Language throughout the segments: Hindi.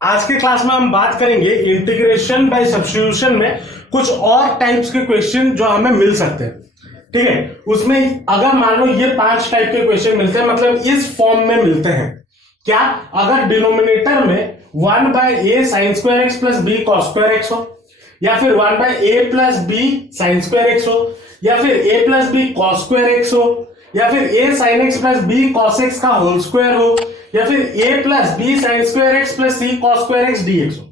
आज के क्लास में हम बात करेंगे इंटीग्रेशन बाय सब्स्टिट्यूशन में कुछ और टाइप्स के क्वेश्चन जो हमें मिल सकते हैं। ठीक है, उसमें अगर मान लो ये 5 टाइप के क्वेश्चन मिलते हैं, मतलब इस फॉर्म में मिलते हैं। क्या? अगर डिनोमिनेटर में 1/a sin square x plus b cos square x हो, या फिर 1/a plus b sin square x हो, या फिर a plus b cos square x हो, या फिर a sin x plus b cos x का होल स्क्वायर हो, या फिर a plus b sin square x plus c cos square x dx हो।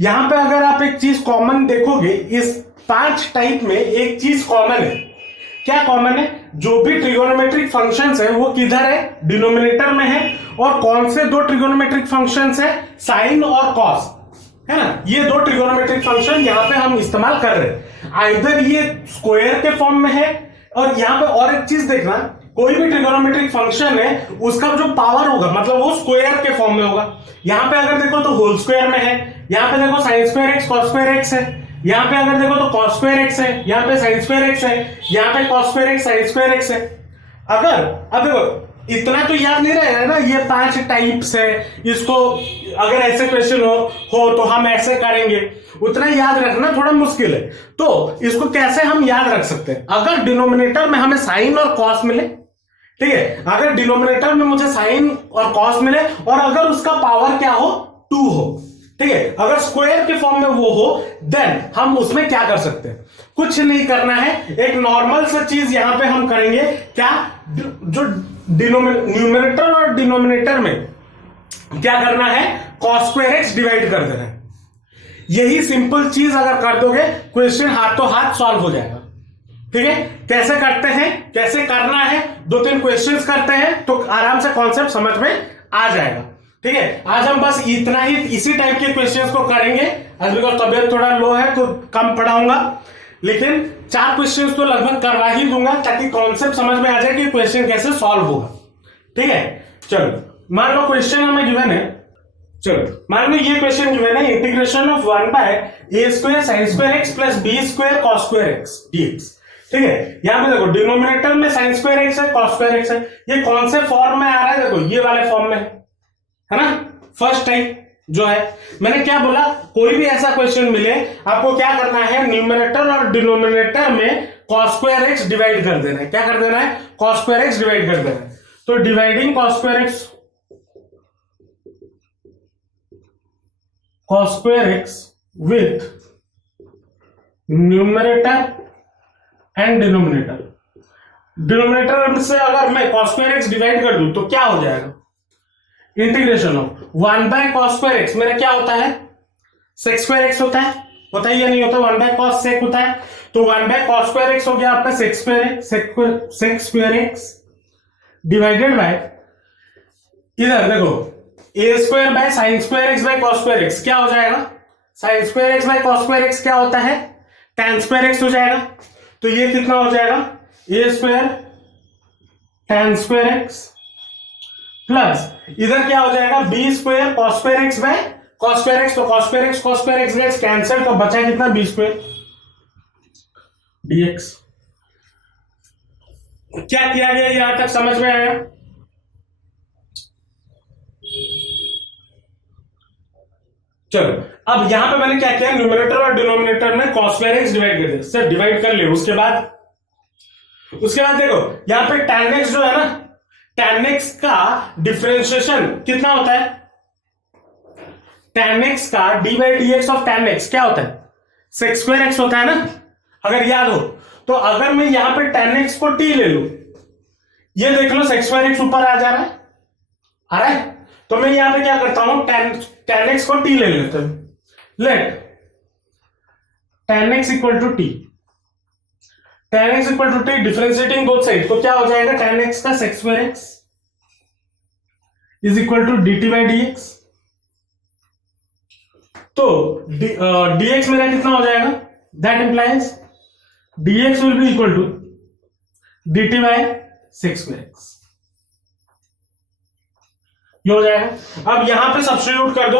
यहां पे अगर आप एक चीज कॉमन देखोगे, इस 5 टाइप में एक चीज कॉमन है। क्या कॉमन है? जो भी ट्रिगोनोमेट्रिक फंक्शंस है वो किधर है? डिनोमिनेटर में है। और कौन से 2 ट्रिगोनोमेट्रिक फंक्शंस है? साइन और कॉस, है ना। ये 2 ट्रिगोनोमेट्रिक फंक्शन यहां पे हम इस्तेमाल कर रहे हैं। आइदर ये स्क्वायर के फॉर्म में है, और यहां पे और एक चीज देखना, कोई भी ट्रिगोनोमेट्रिक फंक्शन है उसका जो पावर होगा मतलब वो स्क्वायर के फॉर्म में होगा। यहां पे अगर देखो तो होल स्क्वायर में है, यहां पे देखो sign square x cos square x है, यहां पे अगर देखो तो cos स्क्वायर एक्स है, यहां पे sin स्क्वायर एक्स है, यहां पे cos square x sin square x है। अगर अब देखो इतना तो याद नहीं रहेगा ना, ये 5 टाइप्स है। इसको अगर ऐसे क्वेश्चन हो तो हम ऐसे करेंगे, उतना याद रखना थोड़ा मुश्किल है। तो इसको कैसे हम याद रख सकते हैं? अगर डिनोमिनेटर में हमें साइन और कॉस मिले, ठीक है, अगर डिनोमिनेटर में मुझे साइन और कॉस मिले और अगर उसका पावर क्या हो? 2 हो, ठीक है, अगर स्क्वायर के फॉर्म में वो हो, देन हम उसमें क्या कर सकते हैं? कुछ नहीं करना है, एक नॉर्मल सा चीज यहां पे हम करेंगे। क्या? जो न्यूमरेटर और डिनोमिनेटर में क्या करना है? cos स्क्वायर एक्स डिवाइड कर देना है। यही सिंपल चीज अगर कर दोगे, क्वेश्चन हाथों हाथ सॉल्व हो जाएगा। ठीक है, कैसे करते हैं, कैसे करना है, 2-3 क्वेश्चंस करते हैं तो आराम से कॉन्सेप्ट समझ में आ जाएगा। ठीक है, आज हम बस इतना ही, इसी टाइप के क्वेश्चंस को करेंगे। आज बिकॉज तबियत थोड़ा लो है तो कम पढ़ाऊंगा, लेकिन 4 क्वेश्चंस तो लगभग करवा ही दूंगा ताकि कॉन्सेप्ट समझ में आ जाए कि क्वेश्चन कैसे सॉल्व होगा। ठीक है, चलो मान लो क्वेश्चन हमें गिवन है। चलो मान लो ये क्वेश्चन गिवन है, integration of 1/a square sin square x plus b square cos square x dx। ठीक है, यहां पे देखो डिनोमिनेटर में sin स्क्वायर एक्स है, cos स्क्वायर एक्स है। ये कौन से फॉर्म में आ रहा है? देखो ये वाले फॉर्म में है ना, फर्स्ट टाइप जो है। मैंने क्या बोला? कोई भी ऐसा क्वेश्चन मिले आपको क्या करना है? न्यूमरेटर और डिनोमिनेटर में cos स्क्वायर एक्स डिवाइड कर देना है। क्या कर देना है? cos स्क्वायर एक्स डिवाइड कर देना है। तो dividing cos square x with numerator and denominator. Denominator से अगर मैं cos स्क्वायर एक्स डिवाइड कर दूं तो क्या हो जाएगा? Integration of 1/cos square x मेरा क्या होता है? sec स्क्वायर एक्स होता है या नहीं होता? 1/cos sec होता है, तो 1/cos स्क्वायर एक्स हो गया आपका sec square x divided by, इधर देखो a square by sin square x by cos square x. क्या हो जाएगा? sin square x by cos square x क्या होता है? tan स्क्वायर एक्स हो जाएगा। तो ये कितना हो जाएगा? a square tan square x plus इधर क्या हो जाएगा? b square cos square x by cos square x. तो cos square x gets cancel, तो बचा कितना? b square dx। क्या किया गया? यहां तक समझ में आया? चलो अब यहां पे मैंने क्या किया? न्यूमरेटर और डिनोमिनेटर में cos स्क्वायर एक्स डिवाइड कर दिया। सर डिवाइड कर ले, उसके बाद देखो यहां पे tan x जो है ना, tan x का डिफरेंशिएशन कितना होता है? tan x का d by D x of tan x क्या होता है? sec स्क्वायर एक्स होता है ना, अगर याद हो तो। अगर मैं यहां पे tan x को t ले लू, ये देख लो sec स्क्वायर एक्स ऊपर आ जा रहा है, आ रहा है, तो मैं यहां पे क्या करता हूं? tan x को t ले लेता हूं। Let tan x equal to t, tan x equal to t, differentiating both side, तो क्या हो जाएगा? tan x का sec square x is equal to dt by dx। तो dx मेरा कितना हो जाएगा? That implies dx will be equal to dt by sec square x. ये हो जाएगा। अब यहां पे सब्स्टिट्यूट कर दो।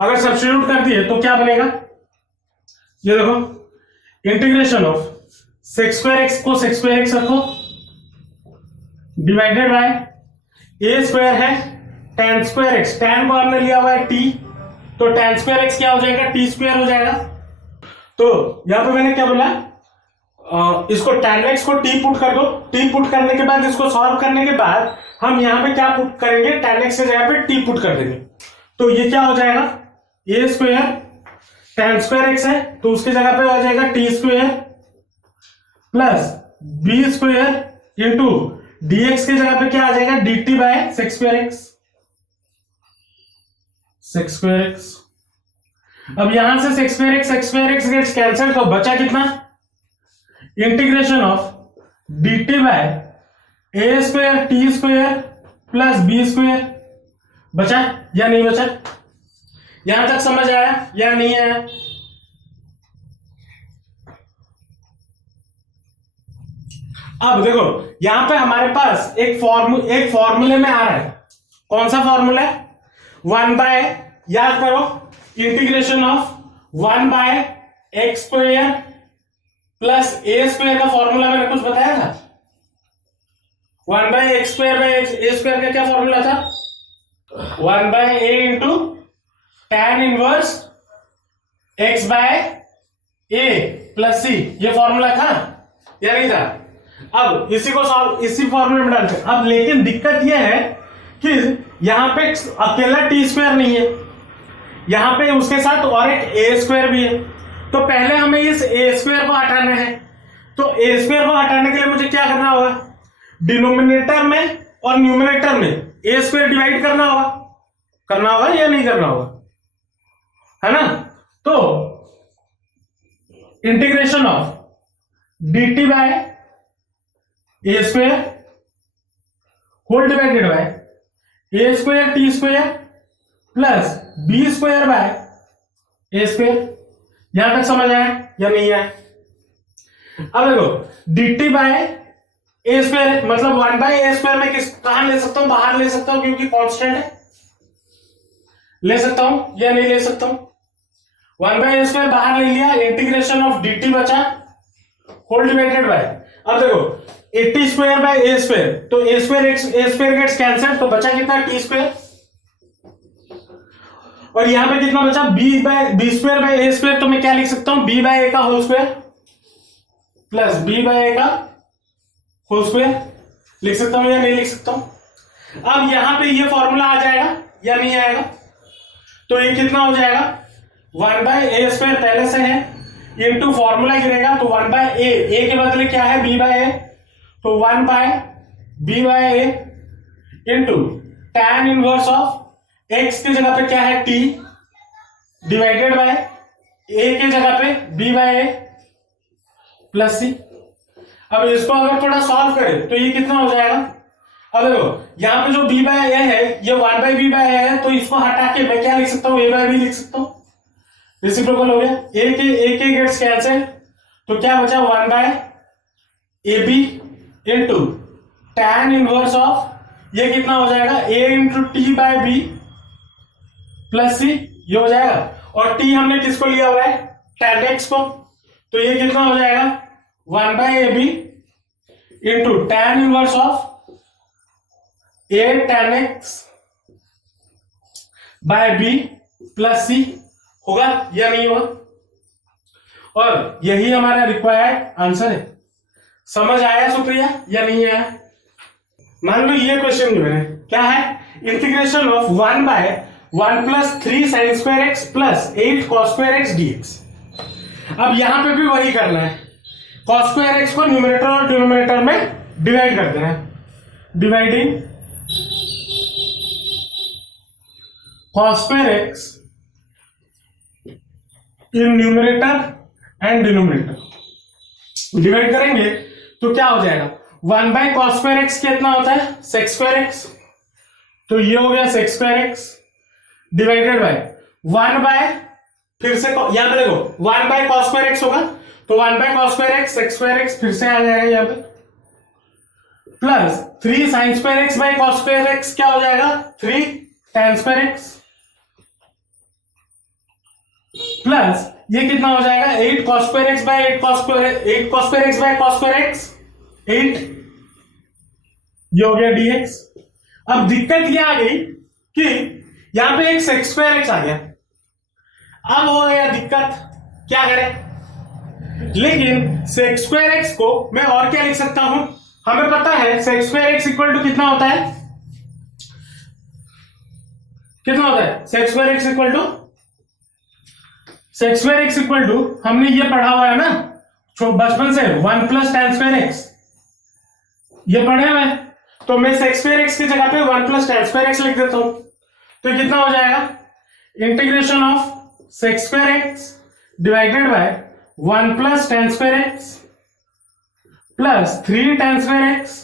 अगर सब्स्टिट्यूट कर दिए तो क्या बनेगा? ये देखो integration of sex square x को सेक्स स्क्वायर एक्स रखो डिवाइडेड बाय ए स्क्वायर है tan स्क्वायर एक्स, tan को हमने लिया हुआ है t, तो tan स्क्वायर एक्स क्या हो जाएगा, t स्क्वायर हो जाएगा। तो यहां पे मैंने क्या बोला, इसको tan x को t पुट कर दो, t पुट करने के बाद इसको सॉल्व करने के बाद हम यहां पे क्या पुट करेंगे, tan x की जगह पे t पुट कर देंगे। तो ये क्या हो जाएगा, a square tan square x है तो उसकी जगह पे हो जाएगा t square plus b square into dx की जगह पे क्या आ जाएगा, dt by sec square x, sec square x. अब यहां से sec square x gets cancel, तो बचा कितना, integration of dt by a square t square plus b square. बचा या नहीं बचा, यहां तक समझ आया या नहीं आया। अब देखो यहां पे हमारे पास एक फॉर्मूले में आ रहा है, कौन सा फॉर्मूला है, 1 बाय, याद करो, integration of 1 by x square plus a square का फॉर्मूला मैंने कुछ बताया था। 1 by x square by a square का क्या फॉर्मूला था, 1 by a into tan inverse x by a plus c, ये फॉर्मूला था या नहीं था। अब इसी को सॉल्व इसी फॉर्मूले में डालते हैं। अब लेकिन दिक्कत यह है कि यहां पे अकेला टी स्क्वायर नहीं है, यहां पे उसके साथ और एक ए स्क्वायर भी है, तो पहले हमें इस ए स्क्वायर को हटाना है। तो ए स्क्वायर को हटाने के लिए मुझे क्या करना होगा, डिनोमिनेटर में और न्यूमरेटर में ए स्क्वायर डिवाइड करना होगा या नहीं करना होगा, है ना। तो integration of dt by a square whole divided by a square t square plus b square by a square. यहां तक समझ आया या नहीं आया। अब देखो dt बाय ए स्क्वायर मतलब 1 बाय ए स्क्वायर में कहां ले सकता हूं, बाहर ले सकता हूं क्योंकि कांस्टेंट है, ले सकता हूं या नहीं ले सकता हूं। 1 बाय ए स्क्वायर बाहर ले लिया, इंटीग्रेशन ऑफ dt बचा होल डिवाइडेड बाय, अब देखो 80 स्क्वायर बाय ए स्क्वायर, तो ए स्क्वायर गेट्स कैंसिल, तो बचा कितना, टी स्क्वायर, और यहां पे कितना बचा, b square by a square, तो मैं क्या लिख सकता हूं, बी बाय ए का whole square plus b by a का होल स्क्वायर, लिख सकता हूं या नहीं लिख सकता हूं। अब यहां पे ये फॉर्मूला आ जाएगा या नहीं आएगा, तो ये कितना हो जाएगा, 1 बाय ए स्क्वायर पहले से है इंटू फॉर्मूला गिरेगा, तो 1 बाय ए के बदले क्या है, बी बाय ए, तो 1 by b by a into tan inverse of x की जगह पे क्या है, t डिवाइडेड बाय a की जगह पे b bye a plus c. अब इसको अगर थोड़ा सॉल्व करें तो ये कितना हो जाएगा, अब देखो यहां पे जो b बाय ए है ये 1 बाय b बाय ए है, तो इसको हटा के मैं क्या लिख सकता हूं, a बाय b लिख सकता हूं, रेसिप्रोकल हो गया, a के गेट्स कैंसिल, तो क्या बचा 1 by a b into tan inverse of, ये कितना हो जाएगा, a into t by b plus c, ये हो जाएगा, और t हमने किसको लिया हुआ है, tan x को, तो ये कितना हो जाएगा 1 by a b into tan inverse of a tan x by b plus c, होगा या नहीं होगा। और यही हमारा रिक्वायर्ड आंसर है। समझ आया सुप्रिया या नहीं आया। मान लो ये क्वेश्चन जो है क्या है, integration of 1 by 1 plus 3 sine square x plus 8 cos square x dx. अब यहां पे भी वही करना है, कॉस स्क्वायर एक्स को न्यूमरेटर और डिनोमिनेटर में डिवाइड कर देना है, dividing cos square x in numerator and denominator divide करेंगे तो क्या हो जाएगा, 1 बाय कॉस स्क्वायर एक्स कितना होता है, सेक्स स्क्वायर एक्स, तो ये हो गया sec square x divided by 1 by, फिर से याद रखो 1 बाय कॉस स्क्वायर एक्स होगा, तो 1 by cos square x sec square x फिर से आ जाएगा यहाँ पे, plus 3 sine square x by cos square x क्या हो जाएगा, 3 tan स्क्वायर एक्स, प्लस ये कितना हो जाएगा 8 cos square x by 8 cos square x by cos square x 8, ये हो गया dx। अब दिक्कत ये आ गई कि यहां पे एक sec square x आ गया। अब हो गया दिक्कत, क्या करें? लेकिन sec square x को मैं और क्या लिख सकता हूं? हमें पता है sec square x equal to कितना होता है, कितना होता है sec square x equal to, sec square x equal to हमने ये पढ़ा हुआ है ना बचपन से 1 प्लस tan square x, ये पढ़े हुए। तो मैं sec square x की जगह पे 1 प्लस tan square x लिख देता हूं। तो कितना हो जाएगा integration of sec square x divided by 1 plus tan square x plus 3 tan square x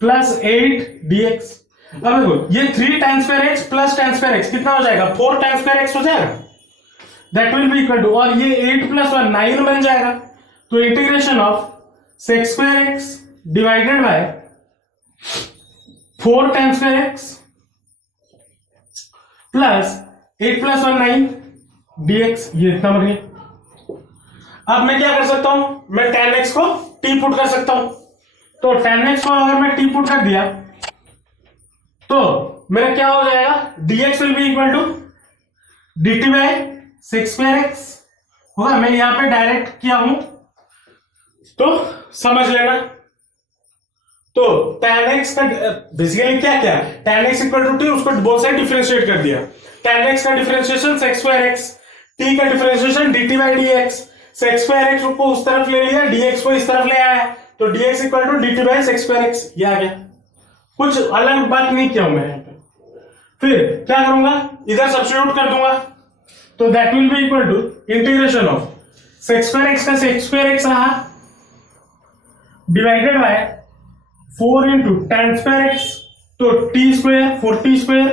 plus 8 dx। अब देखो ये 3 tan square x plus tan square x कितना हो जाएगा 4 tan square x हो जाएगा, that will be equal to, और ये 8 प्लस 1 9 बन जाएगा। तो integration of sec square x divided by 4 tan square x plus 8 plus 1 9 dx, ये इतना बन गया। अब मैं क्या कर सकता हूं, मैं tan x को t पुट कर सकता हूं। तो tan x को अगर मैं t पुट कर दिया तो मेरा क्या हो जाएगा dx will be equal to dt by sec square x होगा। मैं यहां पे डायरेक्ट किया हूं तो समझ लेना। तो tan x का बेसिकली क्या क्या tan x equal to t, उसको बोथ साइड डिफरेंशिएट कर दिया। tan x का differentiation sec square x, t का differentiation dt by dx, sec square x को उस तरफ ले लिया, dx को इस तरफ ले आया, तो dx equal to dt by sec square x, ये आ गया। कुछ अलग बात नहीं किया हूं मैं यहां पे। फिर क्या करूंगा, इधर सब्स्टिट्यूट कर दूंगा, तो that will be equal to integration of sec square x का sec square x रहा divided by 4 into tan square x, तो t square 4t square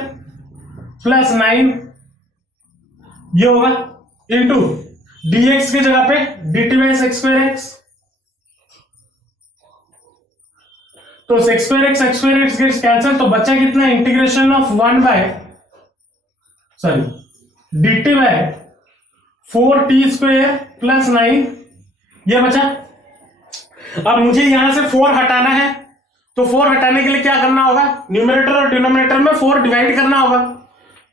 plus 9 ये होगा इंटू dx की जगह पे dt by sec square x, तो sec square x gets cancel, तो बचा कितना integration of 1 by dt by 4t square plus 9 ये बचा। अब मुझे यहां से 4 हटाना है, तो 4 हटाने के लिए क्या करना होगा, न्यूमरेटर और डिनोमिनेटर में 4 डिवाइड करना होगा।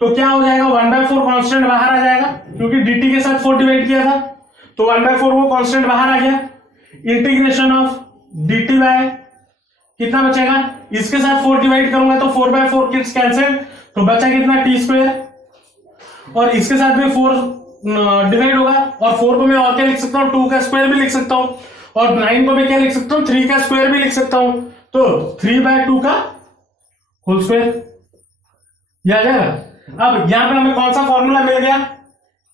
तो क्या हो जाएगा 1/4 कांस्टेंट बाहर आ जाएगा, क्योंकि dt के साथ 4 डिवाइड किया था, तो 1/4 वो कांस्टेंट बाहर आ गया। इंटीग्रेशन ऑफ dt बाय कितना बचेगा, इसके साथ 4 डिवाइड करूंगा तो 4/4 किट्स कैंसिल, तो बचा कितना t स्क्वायर, और इसके साथ भी 4 डिवाइड होगा, और 4 को मैं और क्या लिख सकता हूँ 2 का स्क्वायर भी लिख सकता हूँ, और 9 को मैं क्या लिख सकता हूँ 3 का स्क्वायर भी लिख सकता हूँ, तो 3/2 का होल स्क्वायर याद है। अब यहां पे हमें कौन सा फॉर्मूला मिल गया,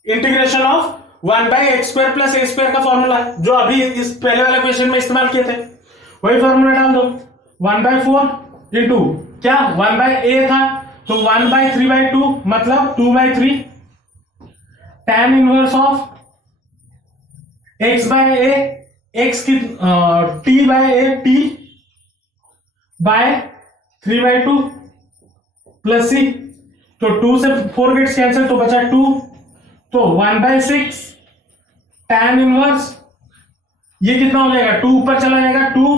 integration of 1/x square plus a square का फॉर्मूला, जो अभी इस पहले वाले क्वेश्चन में इस्तेमाल किए थे, वही फॉर्मूला डाल दो। 1/4 इंटू क्या 1/a था, तो 1/3/2 मतलब 2/3 tan inverse of x by a, x की t by a t by 3/2 plus c, तो 2 से 4 गेट्स कैंसिल, तो बचा 2, तो 1/6 tan इनवर्स, ये कितना हो जाएगा 2 ऊपर चला जाएगा 2,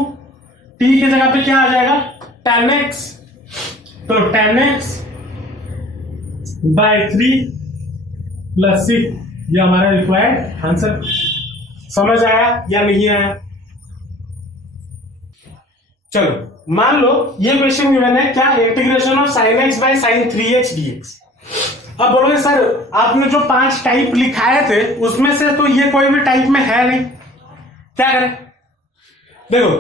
t की जगह पे क्या आ जाएगा tan x, तो tan x by 3 plus c, ये हमारा रिक्वायर्ड आंसर। समझ आया या नहीं आया? चलो मान लो ये क्वेश्चन गिवन है, क्या integration of sin x by sin 3x dx। अब बोलोगे सर आपने जो 5 टाइप लिखाए थे उसमें से तो ये कोई भी टाइप में है नहीं, क्या करें? देखो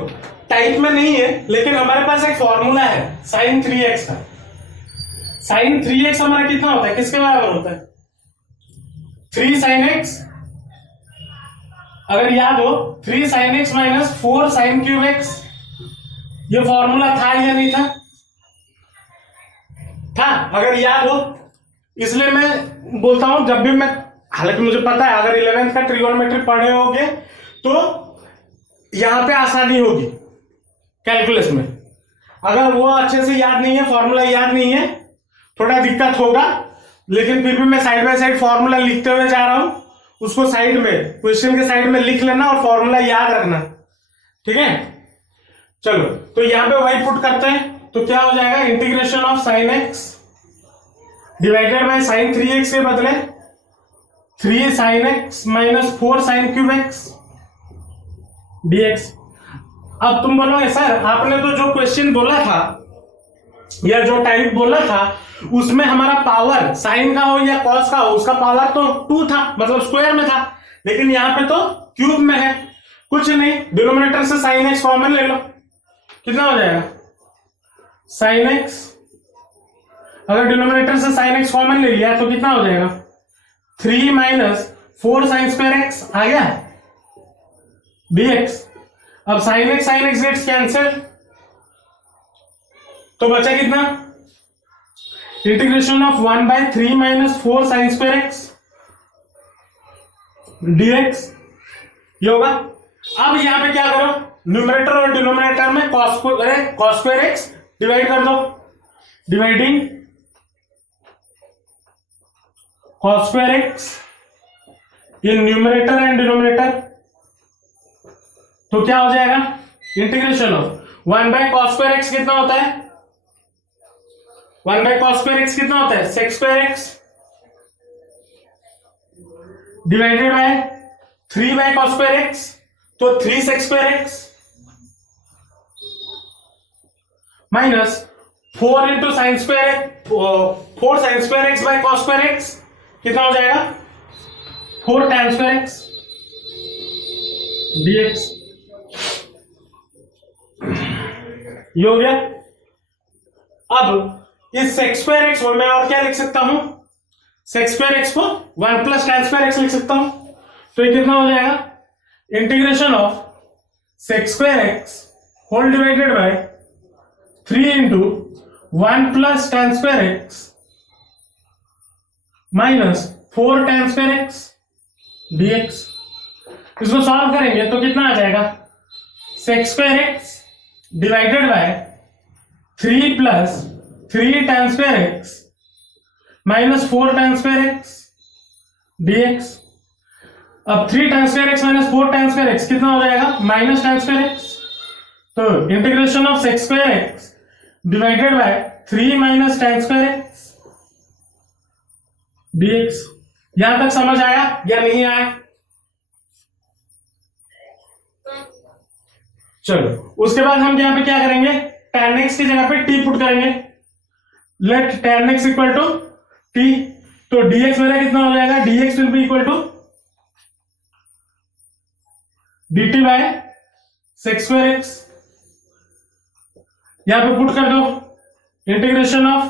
टाइप में नहीं है, लेकिन हमारे पास एक फॉर्मूला है sin 3x का। sin 3x हमारा कितना होता है, किसके बराबर होता है 3 sin x, अगर याद हो 3 sin x minus 4 sin cube x, ये फॉर्मूला था या नहीं था? था, अगर याद हो, इसलिए मैं बोलता हूं जब भी मैं, हालांकि मुझे पता है अगर 11th का ट्रिगोनोमेट्री पढ़े होगे तो यहां पे आसानी होगी कैलकुलस में। अगर वो अच्छे से याद नहीं है, फॉर्मूला याद नहीं है, थोड़ा दिक्कत होगा, लेकिन फिर भी मैं साइड बाय साइड फॉर्मूला लिखते हुए जा रहा हूं, उसको साइड में, क्वेश्चन के साइड में लिख लेना और फॉर्मूला याद रखना, ठीक है। चलो तो यहां पे वही पुट करते हैं, तो क्या हो जाएगा, integration of sine x divided by sine 3x के बदले 3 sine x minus 4 sine cube x dx। अब तुम बोलोगे सर आपने तो जो क्वेश्चन बोला था या जो टाइप बोला था उसमें हमारा पावर साइन का हो या कॉस का हो उसका पावर तो 2 था, मतलब स्क्वायर में था, लेकिन यहां पे तो क्यूब में है। कुछ नहीं, डिनोमिनेटर से साइन एक्स कॉमन ले लो, कितना हो जाएगा साइन एक्स। अगर डिनोमिनेटर से साइन एक्स कॉमन ले लिया तो कितना हो जाएगा 3 माइनस 4 साइन स्क्वायर एक्स आ गया dx। अब साइन एक्स गेट्स कैंसिल, तो बचा कितना, integration of 1/3 minus 4 sine square x dx ये होगा। अब यहां पे क्या करो, न्यूमरेटर और डिनोमिनेटर में cos स्क्वायर एक्स डिवाइड कर दो, dividing cos square x in numerator and denominator, तो क्या हो जाएगा integration of 1/cos square x कितना होता है, 1/cos स्क्वायर एक्स कितना होता है sec square x divided by 3/cos square x, तो 3 sec square x minus 4 into sine square 4 sine square x by cos square x कितना हो जाएगा 4 tan स्क्वायर एक्स dx। ये हो गया। अब इस sec स्क्वायर एक्स को मैं और क्या लिख सकता हूं, sec स्क्वायर एक्स को 1 प्लस tan स्क्वायर एक्स लिख सकता हूं, तो ये कितना हो जाएगा integration of sec square x whole divided by 3 into 1 plus tan square x minus 4 tan square x dx। इसको सॉल्व करेंगे तो कितना आ जाएगा sec square x divided by 3 plus 3 tan square x minus 4 tan square x dx। अब 3 tan square x minus 4 tan square x कितना हो जाएगा माइनस tan स्क्वायर एक्स, तो integration of sec square x divided by 3 minus tan square x dx। यहां तक समझ आया या नहीं आया। चलो उसके बाद हम यहां पे क्या करेंगे, tan x की जगह पे t पुट करेंगे, let tan x equal to t, तो dx मेरा कितना हो जाएगा, dx will be equal to dt by sec square x. यहां पे पुट कर दो integration of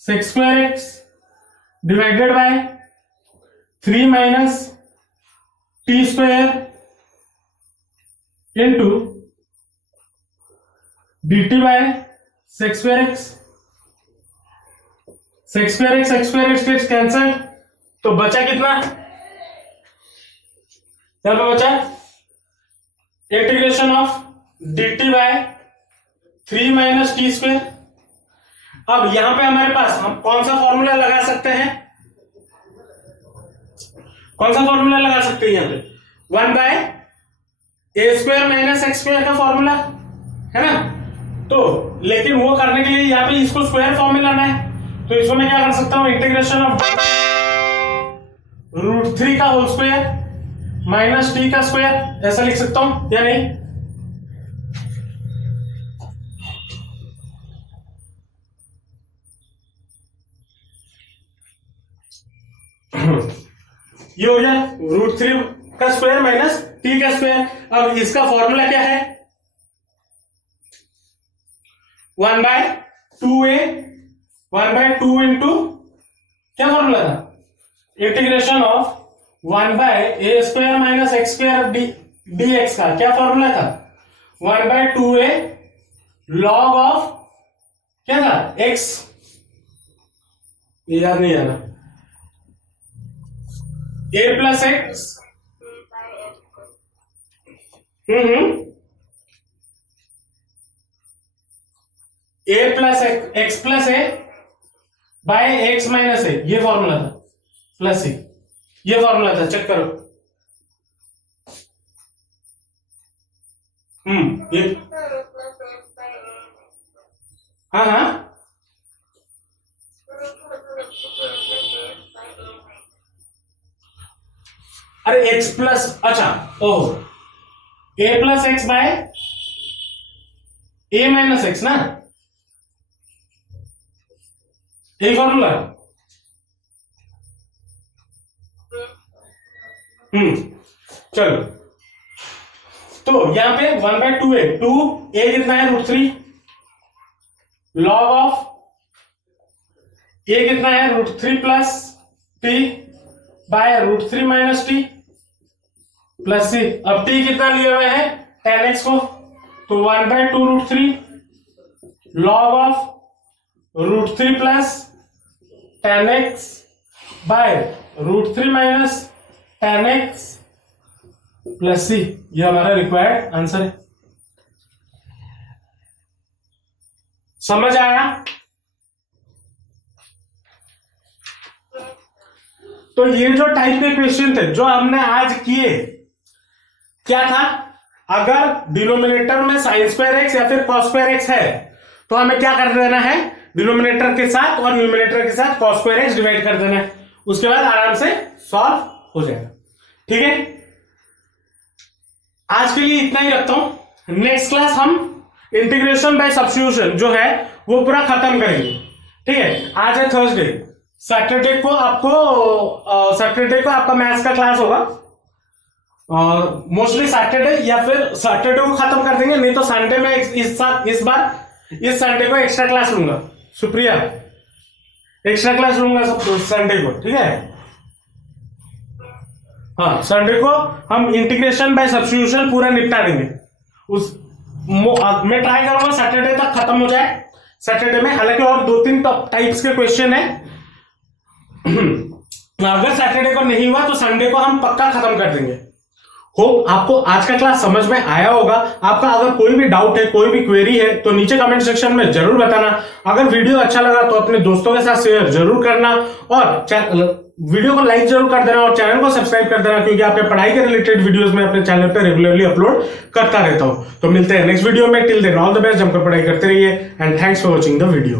sec square x divided by 3 minus t square into dt by sec square x. sec square x gets cancel, तो बचा कितना, यहां पे बचा integration of dt by 3 minus t square. अब यहां पे हमारे पास हम कौन सा फॉर्मूला लगा सकते हैं, कौन सा फॉर्मूला लगा सकते हैं, यहां पे 1/a square minus x square का फॉर्मूला है ना। तो लेकिन वो करने के लिए यहाँ पे इसको स्क्वायर फॉर्म में लाना है, तो इसको मैं क्या कर सकता हूं, इंटीग्रेशन ऑफ √3 का होल स्क्वायर माइनस t का स्क्वायर ऐसा लिख सकता हूं या नहीं। ये हो गया √3 का स्क्वायर माइनस t का स्क्वायर। अब इसका फॉर्मूला क्या है, 1/2 इंटू क्या फॉर्मूला था, integration of 1/a square minus x square dx का क्या फॉर्मूला था, 1/2a लॉग ऑफ क्या था x, ये याद नहीं आ रहा, a plus x a plus x plus a by x minus a, ये फॉर्मूला था प्लस ए। ये फॉर्मूला था, चेक करो। ये हाँ हाँ अरे एक्स प्लस, अच्छा ओह, ए plus x by A minus x ना, यही फॉर्मूला। चलो, तो यहां पे 1/2 है, 2 ए कितना है √3, लॉग ऑफ ए कितना है √3 plus t by √3 minus t plus c. अब टी कितना लिए हुए हैं, tan x को, तो 1/2 √3 log of √3 plus tan x by √3 minus tan x plus c. ये हमारा रिक्वायर्ड आंसर है। समझ आया? तो ये जो टाइप के क्वेश्चन थे जो हमने आज किए, क्या था, अगर डिनोमिनेटर में sin2x या फिर cos2x है तो हमें क्या कर देना है, डिनोमिनेटर के साथ और न्यूमिनेटर के साथ cos2x डिवाइड कर देना है, उसके बाद आराम से सॉल्व हो जाएगा। ठीक है, आज के लिए इतना ही रखता हूं। नेक्स्ट क्लास हम इंटीग्रेशन बाय सब्स्टिट्यूशन जो है वो पूरा खत्म करेंगे। ठीक है, आज है थर्सडे, सैटरडे को आपका मैथ्स का क्लास होगा, और मोस्टली सैटरडे या फिर सैटरडे को खत्म कर देंगे, नहीं तो संडे में इस संडे को एक्स्ट्रा क्लास लूंगा। सुप्रिया, एक्स्ट्रा क्लास लूंगा संडे को। ठीक है, हाँ, संडे को हम इंटीग्रेशन बाय सब्स्टिट्यूशन पूरा निपटा देंगे। मैं ट्राई करूंगा सैटरडे तक खत्म हो जाए, सैटरडे में। हालांकि और 2-3 टाइप्स के क्वेश्चन है, अगर सैटरडे को नहीं हुआ तो संडे को हम पक्का खत्म कर देंगे। होप आपको आज का क्लास समझ में आया होगा। आपका अगर कोई भी डाउट है, कोई भी क्वेरी है तो नीचे कमेंट सेक्शन में जरूर बताना। अगर वीडियो अच्छा लगा तो अपने दोस्तों के साथ शेयर जरूर करना, और वीडियो को लाइक जरूर कर देना, और चैनल को सब्सक्राइब कर देना, क्योंकि आपके पढ़ाई के रिलेटेड वीडियोस मैं अपने चैनल पे रेगुलरली अपलोड करता रहता हूं। तो मिलते हैं नेक्स्ट वीडियो में। Till then all the best, जमकर पढ़ाई करते रहिए, and thanks for watching the video.